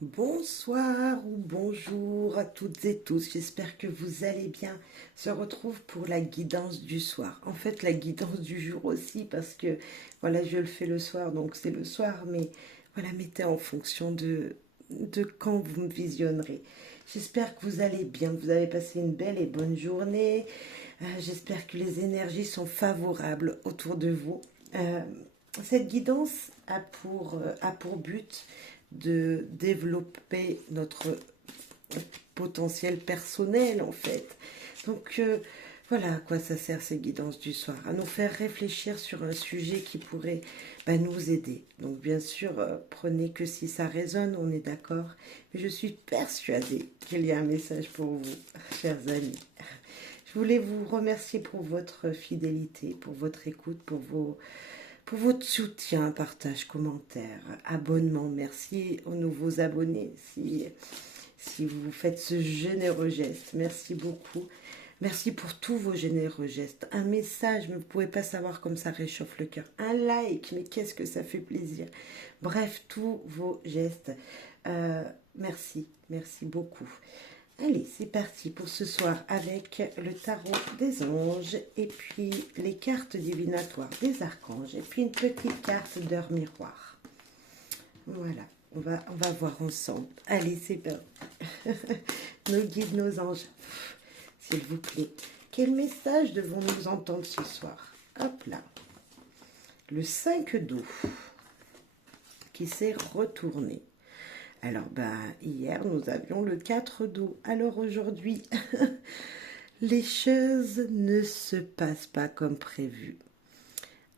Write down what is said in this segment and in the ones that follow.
Bonsoir ou bonjour à toutes et tous, j'espère que vous allez bien. On se retrouve pour la guidance du soir. En fait, la guidance du jour aussi, parce que voilà, je le fais le soir, donc c'est le soir, mais voilà, mettez en fonction de quand vous me visionnerez. J'espère que vous allez bien, que vous avez passé une belle et bonne journée. J'espère que les énergies sont favorables autour de vous. Euh, cette guidance a pour but de développer notre potentiel personnel en fait. Donc voilà à quoi ça sert ces guidances du soir, à nous faire réfléchir sur un sujet qui pourrait nous aider. Donc bien sûr, prenez que si ça résonne, on est d'accord, mais je suis persuadée qu'il y a un message pour vous, chers amis. Je voulais vous remercier pour votre fidélité, pour votre écoute, pour votre soutien, partage, commentaire, abonnement. Merci aux nouveaux abonnés si vous faites ce généreux geste. Merci beaucoup. Merci pour tous vos généreux gestes. Un message, mais vous ne pouvez pas savoir comme ça réchauffe le cœur. Un like, mais qu'est-ce que ça fait plaisir. Bref, tous vos gestes. Merci, merci beaucoup. Allez, c'est parti pour ce soir avec le tarot des anges et puis les cartes divinatoires des archanges et puis une petite carte d'heure miroir. Voilà, on va voir ensemble. Allez, c'est bon. Nos guides, nos anges, s'il vous plaît. Quel message devons-nous entendre ce soir? Hop là. Le 5 d'eau qui s'est retourné. Alors, hier, nous avions le 4 d'eau. Alors aujourd'hui, les choses ne se passent pas comme prévu.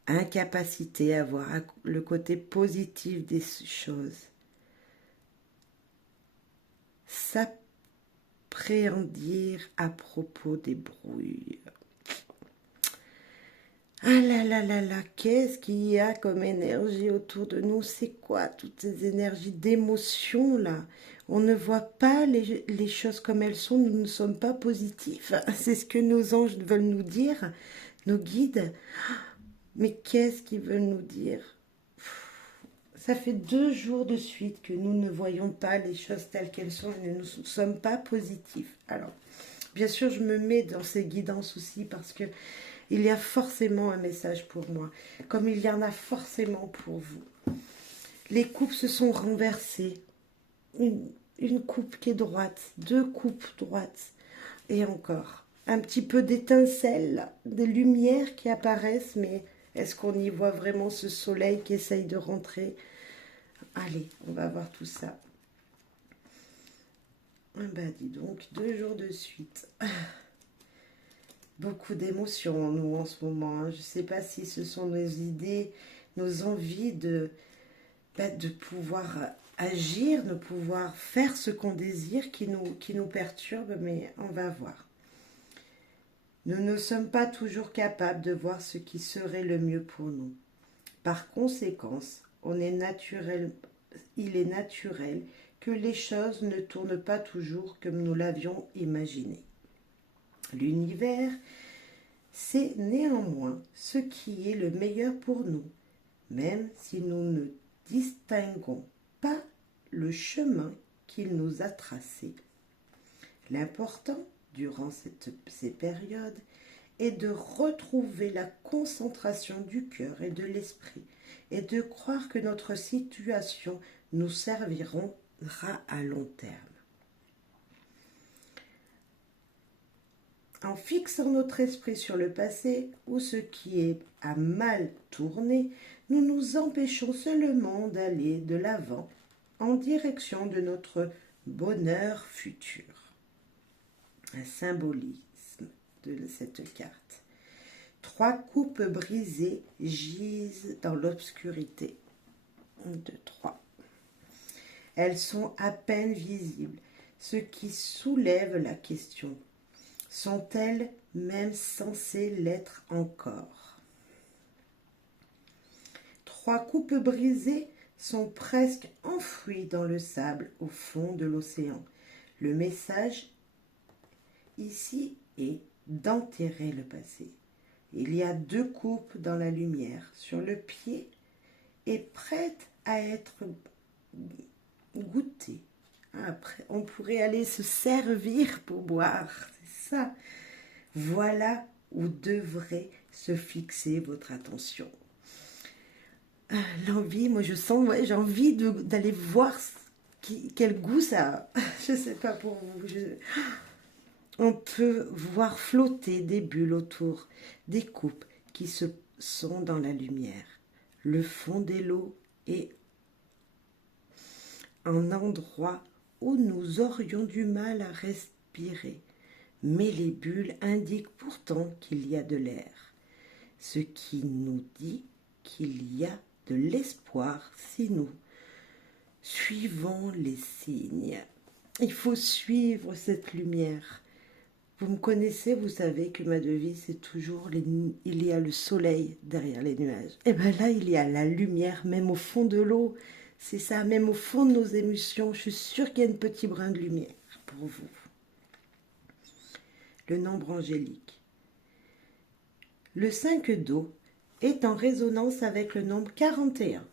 Incapacité à voir le côté positif des choses. S'appréhendir à propos des brouilles. Ah là là là là, qu'est-ce qu'il y a comme énergie autour de nous? C'est quoi toutes ces énergies d'émotion là? On ne voit pas les choses comme elles sont, nous ne sommes pas positifs. C'est ce que nos anges veulent nous dire, nos guides. Mais qu'est-ce qu'ils veulent nous dire? Ça fait 2 jours de suite que nous ne voyons pas les choses telles qu'elles sont et nous ne sommes pas positifs. Alors, bien sûr, je me mets dans ces guidances aussi parce que il y a forcément un message pour moi, comme il y en a forcément pour vous. Les coupes se sont renversées. Une coupe qui est droite, deux coupes droites, et encore. Un petit peu d'étincelles, des lumières qui apparaissent, mais est-ce qu'on y voit vraiment ce soleil qui essaye de rentrer? Allez, on va voir tout ça. Dis donc, 2 jours de suite. Beaucoup d'émotions en nous en ce moment. Je ne sais pas si ce sont nos idées, nos envies de pouvoir agir, de pouvoir faire ce qu'on désire qui nous perturbe, mais on va voir. Nous ne sommes pas toujours capables de voir ce qui serait le mieux pour nous. Par conséquent, il est naturel que les choses ne tournent pas toujours comme nous l'avions imaginé. L'univers sait néanmoins ce qui est le meilleur pour nous, même si nous ne distinguons pas le chemin qu'il nous a tracé. L'important, durant ces périodes, est de retrouver la concentration du cœur et de l'esprit et de croire que notre situation nous servira à long terme. En fixant notre esprit sur le passé ou ce qui est à mal tourné, nous nous empêchons seulement d'aller de l'avant en direction de notre bonheur futur. Un symbolisme de cette carte. 3 coupes brisées gisent dans l'obscurité. 1, 2, 3. Elles sont à peine visibles, ce qui soulève la question. Sont-elles même censées l'être encore? 3 coupes brisées sont presque enfouies dans le sable au fond de l'océan. Le message ici est d'enterrer le passé. Il y a 2 coupes dans la lumière, sur le pied et prêtes à être goûtées Après, on pourrait aller se servir pour boire, c'est ça. Voilà où devrait se fixer votre attention. L'envie, moi je sens, ouais, j'ai envie d'aller voir quel goût ça a. Je sais pas pour vous. On peut voir flotter des bulles autour des coupes qui se sont dans la lumière. Le fond des lots est un endroit où nous aurions du mal à respirer, mais les bulles indiquent pourtant qu'il y a de l'air, ce qui nous dit qu'il y a de l'espoir si nous suivons les signes. Il faut suivre cette lumière. Vous me connaissez, vous savez que ma devise, c'est toujours il y a le soleil derrière les nuages. Et bien là, il y a la lumière, même au fond de l'eau. C'est ça, même au fond de nos émotions. Je suis sûre qu'il y a un petit brin de lumière pour vous. Le nombre angélique. Le 5 d'eau est en résonance avec le nombre 41,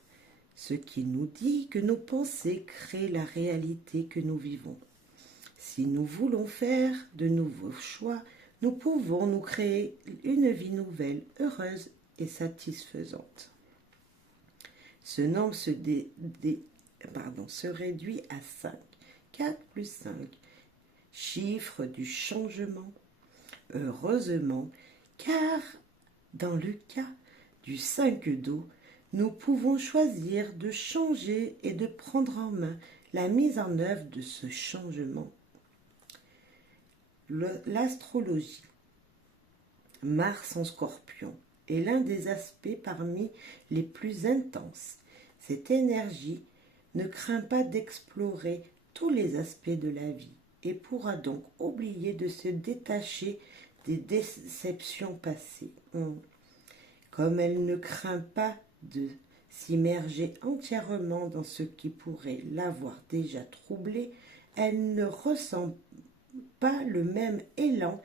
ce qui nous dit que nos pensées créent la réalité que nous vivons. Si nous voulons faire de nouveaux choix, nous pouvons nous créer une vie nouvelle, heureuse et satisfaisante. Ce nombre se réduit à 5. 4 plus 5, chiffre du changement. Heureusement, car dans le cas du 5 d'eau, nous pouvons choisir de changer et de prendre en main la mise en œuvre de ce changement. L'astrologie. Mars en Scorpion est l'un des aspects parmi les plus intenses. Cette énergie ne craint pas d'explorer tous les aspects de la vie et pourra donc oublier de se détacher des déceptions passées. Comme elle ne craint pas de s'immerger entièrement dans ce qui pourrait l'avoir déjà troublée, elle ne ressent pas le même élan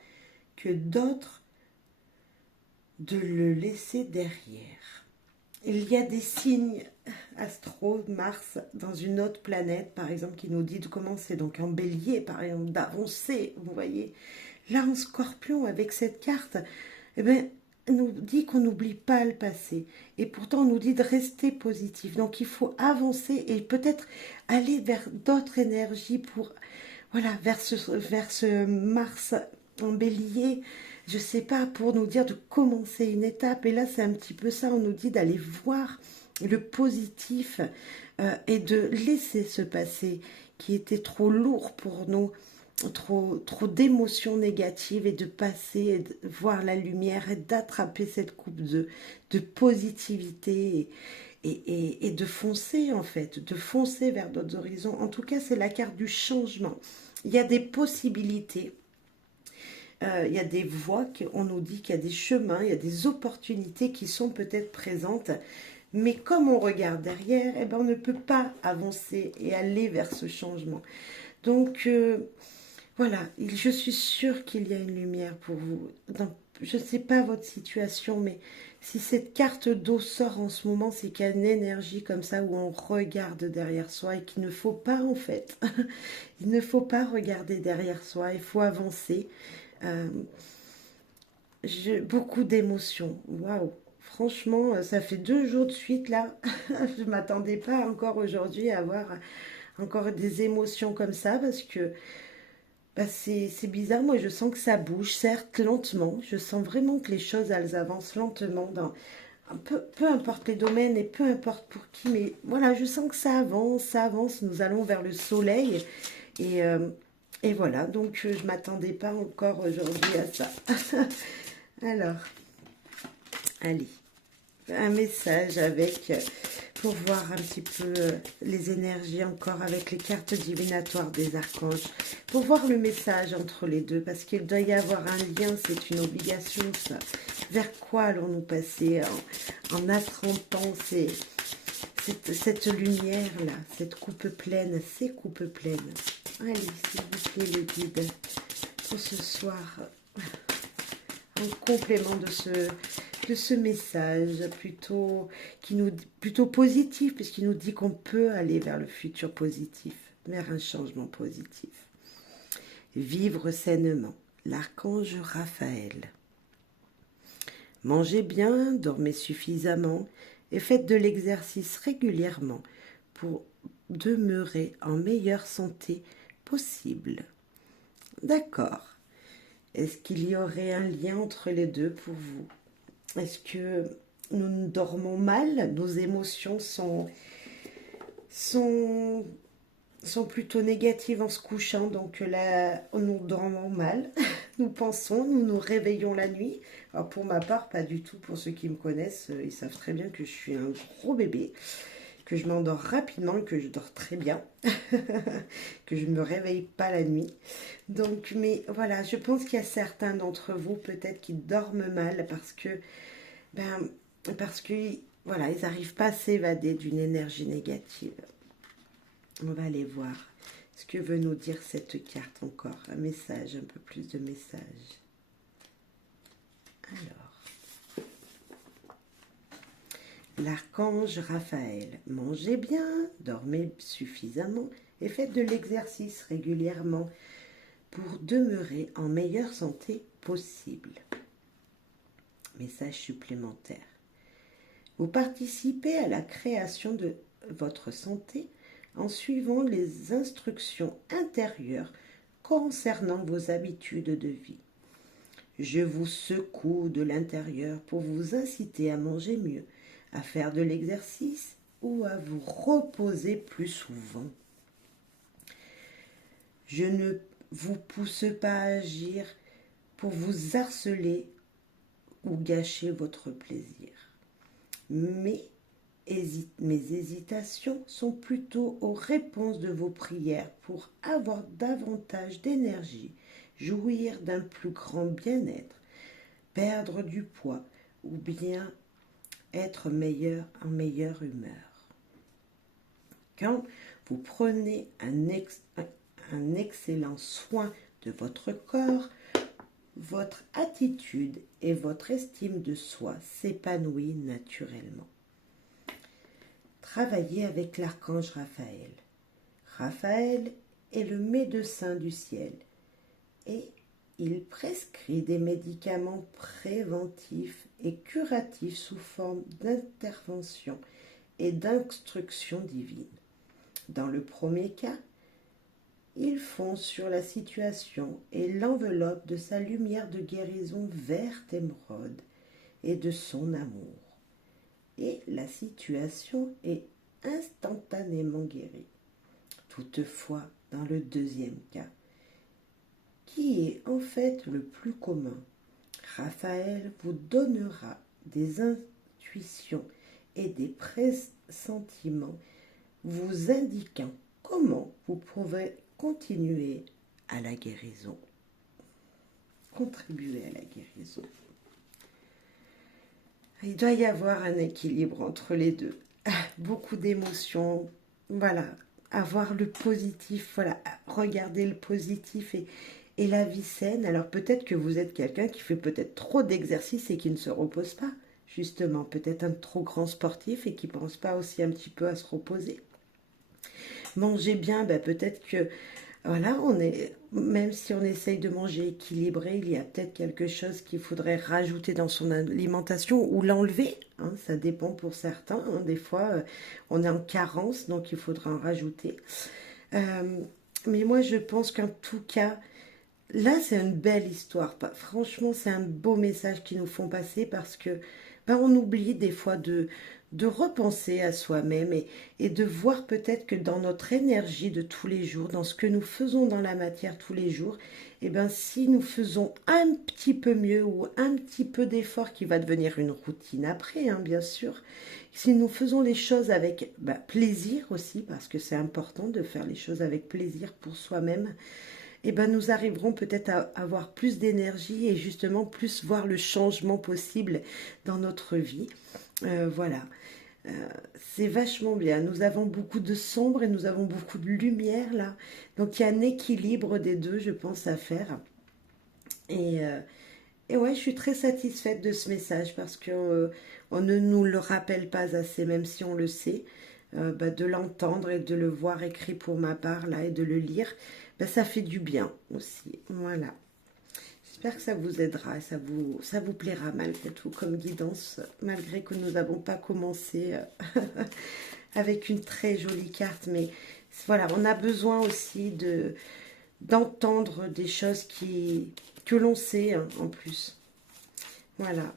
que d'autres de le laisser derrière. Il y a des signes astro, Mars, dans une autre planète, par exemple, qui nous dit de commencer, donc en bélier, par exemple, d'avancer, vous voyez. Là, en Scorpion, avec cette carte, eh bien, nous dit qu'on n'oublie pas le passé. Et pourtant, on nous dit de rester positif. Donc, il faut avancer et peut-être aller vers d'autres énergies pour, voilà, vers ce Mars en bélier, je sais pas, pour nous dire de commencer une étape. Et là, c'est un petit peu ça, on nous dit d'aller voir le positif et de laisser ce passé qui était trop lourd pour nous, trop d'émotions négatives, et de passer, et de voir la lumière et d'attraper cette coupe de positivité et de foncer en fait, de foncer vers d'autres horizons. En tout cas, c'est la carte du changement. Il y a des possibilités. Il y a des voies, on nous dit qu'il y a des chemins, il y a des opportunités qui sont peut-être présentes, mais comme on regarde derrière, eh ben on ne peut pas avancer et aller vers ce changement. Donc voilà, je suis sûre qu'il y a une lumière pour vous. Je ne sais pas votre situation, mais si cette carte d'eau sort en ce moment, c'est qu'il y a une énergie comme ça où on regarde derrière soi et qu'il ne faut pas en fait. Il ne faut pas regarder derrière soi, il faut avancer. Beaucoup d'émotions. Waouh! Franchement, ça fait 2 jours de suite là. Je ne m'attendais pas encore aujourd'hui à avoir encore des émotions comme ça parce que bah, c'est bizarre. Moi, je sens que ça bouge, certes lentement. Je sens vraiment que les choses, elles avancent lentement dans peu importe les domaines et peu importe pour qui. Mais voilà, je sens que ça avance, ça avance. Nous allons vers le soleil et voilà, donc je ne m'attendais pas encore aujourd'hui à ça. Alors, allez, un message pour voir un petit peu les énergies encore avec les cartes divinatoires des archanges, pour voir le message entre les deux, parce qu'il doit y avoir un lien, c'est une obligation ça. Vers quoi allons-nous passer en affrontant cette lumière-là, cette coupe pleine, ces coupes pleines. Allez, s'il vous plaît, le guide, pour ce soir, en complément de ce message plutôt positif, puisqu'il nous dit qu'on peut aller vers le futur positif. vers un changement positif. Vivre sainement, l'archange Raphaël. Mangez bien, dormez suffisamment et faites de l'exercice régulièrement pour demeurer en meilleure santé possible. D'accord. Est-ce qu'il y aurait un lien entre les deux pour vous? Est-ce que nous dormons mal? Nos émotions sont, sont plutôt négatives en se couchant, donc là, nous dormons mal. Nous pensons, nous nous réveillons la nuit. Alors pour ma part, pas du tout. Pour ceux qui me connaissent, ils savent très bien que je suis un gros bébé, que je m'endors rapidement et que je dors très bien, que je ne me réveille pas la nuit. Donc, mais voilà, je pense qu'il y a certains d'entre vous peut-être qui dorment mal ben, parce que voilà, ils n'arrivent pas à s'évader d'une énergie négative. On va aller voir ce que veut nous dire cette carte encore. Un message, un peu plus de messages. Alors, l'archange Raphaël, mangez bien, dormez suffisamment et faites de l'exercice régulièrement pour demeurer en meilleure santé possible. Message supplémentaire. Vous participez à la création de votre santé en suivant les instructions intérieures concernant vos habitudes de vie. Je vous secoue de l'intérieur pour vous inciter à manger mieux, à faire de l'exercice ou à vous reposer plus souvent. Je ne vous pousse pas à agir pour vous harceler ou gâcher votre plaisir. Mes hésitations sont plutôt aux réponses de vos prières pour avoir davantage d'énergie, jouir d'un plus grand bien-être, perdre du poids ou bien être en meilleure humeur. Quand vous prenez un excellent soin de votre corps, votre attitude et votre estime de soi s'épanouit naturellement. Travaillez avec l'archange Raphaël. Raphaël est le médecin du ciel et il prescrit des médicaments préventifs et curatifs sous forme d'intervention et d'instruction divine. Dans le premier cas, il fond sur la situation et l'enveloppe de sa lumière de guérison verte émeraude et de son amour. Et la situation est instantanément guérie. Toutefois, dans le deuxième cas, qui est en fait le plus commun, Raphaël vous donnera des intuitions et des pressentiments vous indiquant comment vous pouvez continuer à la guérison, contribuer à la guérison. Il doit y avoir un équilibre entre les deux. Beaucoup d'émotions, voilà, avoir le positif, voilà, regarder le positif et la vie saine. Alors peut-être que vous êtes quelqu'un qui fait peut-être trop d'exercices et qui ne se repose pas, justement, peut-être un trop grand sportif et qui ne pense pas aussi un petit peu à se reposer. Manger bien, ben peut-être que voilà, même si on essaye de manger équilibré, il y a peut-être quelque chose qu'il faudrait rajouter dans son alimentation ou l'enlever. Hein, ça dépend pour certains. Hein, des fois, on est en carence, donc il faudra en rajouter. Mais moi, je pense qu'en tout cas, là, c'est une belle histoire. Franchement, c'est un beau message qu'ils nous font passer parce que on oublie des fois de repenser à soi-même et de voir peut-être que dans notre énergie de tous les jours, dans ce que nous faisons dans la matière tous les jours, si nous faisons un petit peu mieux ou un petit peu d'effort qui va devenir une routine après, hein, bien sûr, si nous faisons les choses avec plaisir aussi, parce que c'est important de faire les choses avec plaisir pour soi-même, nous arriverons peut-être à avoir plus d'énergie et justement plus voir le changement possible dans notre vie. Voilà, c'est vachement bien. Nous avons beaucoup de sombre et nous avons beaucoup de lumière là. Donc il y a un équilibre des deux, je pense, à faire. Et ouais, je suis très satisfaite de ce message parce que on ne nous le rappelle pas assez, même si on le sait. de l'entendre et de le voir écrit pour ma part là et de le lire, ça fait du bien aussi. Voilà. J'espère que ça vous aidera, ça vous plaira malgré tout comme guidance, malgré que nous n'avons pas commencé avec une très jolie carte. Mais voilà, on a besoin aussi d'entendre des choses que l'on sait hein, en plus. Voilà.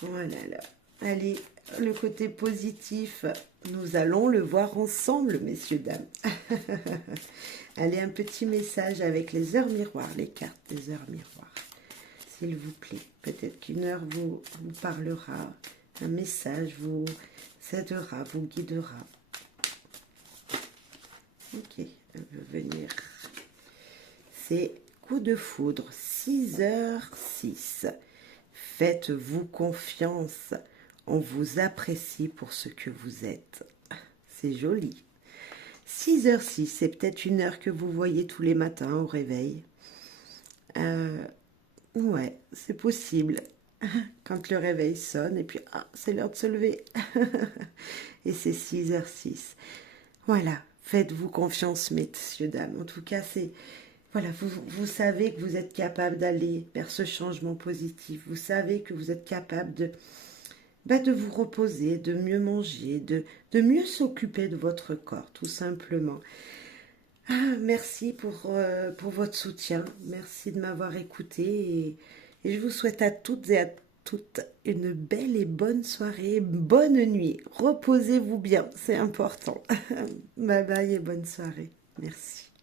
Voilà. Allez, le côté positif, nous allons le voir ensemble, messieurs, dames. Allez, un petit message avec les heures miroirs, les cartes des heures miroirs. S'il vous plaît, peut-être qu'une heure vous parlera, un message vous aidera, vous guidera. Ok, elle veut venir. C'est coup de foudre, 6h06. Faites-vous confiance, on vous apprécie pour ce que vous êtes. C'est joli. 6h06, c'est peut-être une heure que vous voyez tous les matins au réveil. Ouais, c'est possible. Quand le réveil sonne et puis c'est l'heure de se lever. Et c'est 6h06. Voilà, faites-vous confiance, messieurs, dames. En tout cas, voilà, vous savez que vous êtes capable d'aller vers ce changement positif. Vous savez que vous êtes capable de vous reposer, de mieux manger, de mieux s'occuper de votre corps, tout simplement. Merci pour votre soutien. Merci de m'avoir écouté. Et je vous souhaite à toutes et à toutes une belle et bonne soirée, bonne nuit. Reposez-vous bien, c'est important. Bye bye et bonne soirée. Merci.